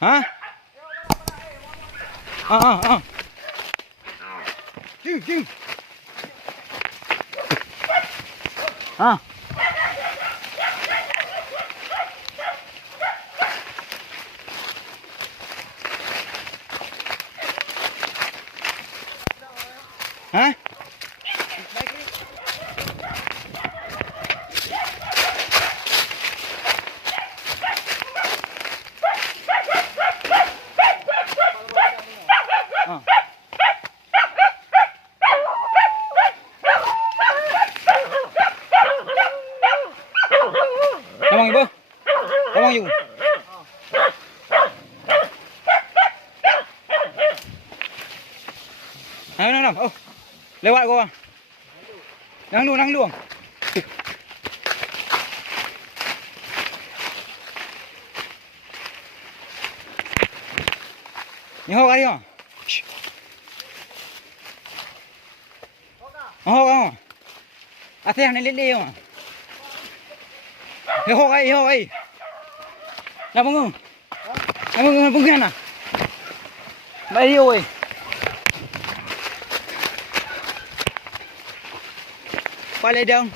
Hả? Chứ. Hả? Hả? Tamong ibu. Tamong ibu. Nang. Oh. Lewat gua. Nang luang. Ni ho kali ho. Oh. Ate ni lili ho. Ho kali. Dah bangun. Bangun na. Bayi oi. Palay down.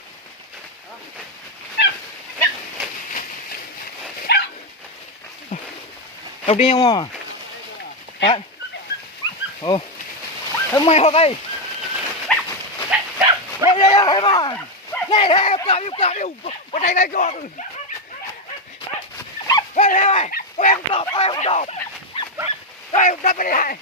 Đâu đi không? Hả? Ồ. Thằng mày ho kali. Đây mà. Đây, cào. Ở đây đây con. Đây. Em đột. Đây, đập đi này.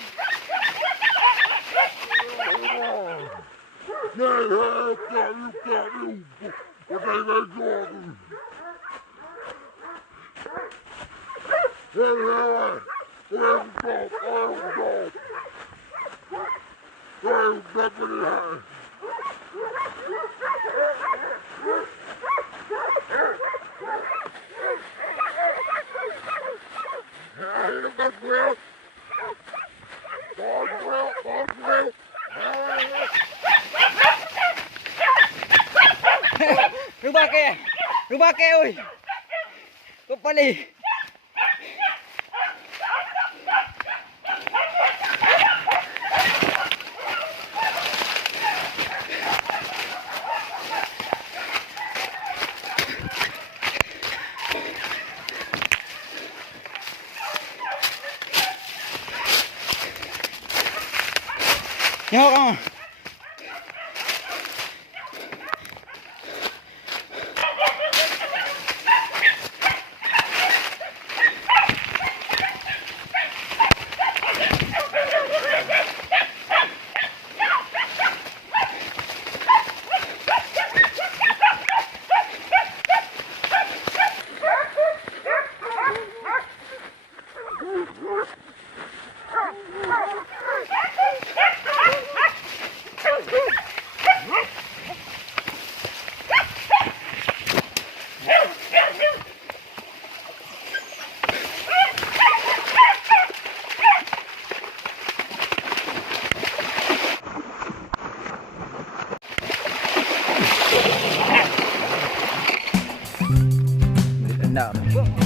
Rumah ke oi. Kau paling. Nhớ không?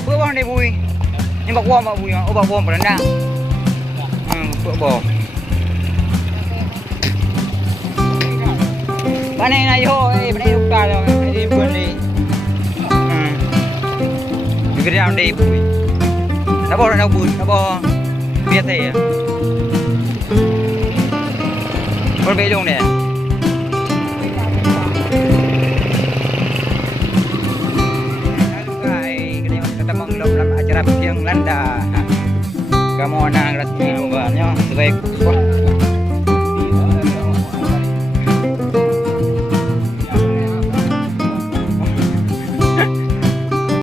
Bữa bò này vui, nhưng bạc bò mà vui mà, bạc bò mà đánh đang. Bữa bò. Bạn này thôi, bạn này lúc rồi, đi vườn đi. Cái nào đi vui, nó bò nó vui, nó bò biết thế. Con bé luôn nè. Dalam acara yang Landak. Kamu nak rasmi luar, sebaik.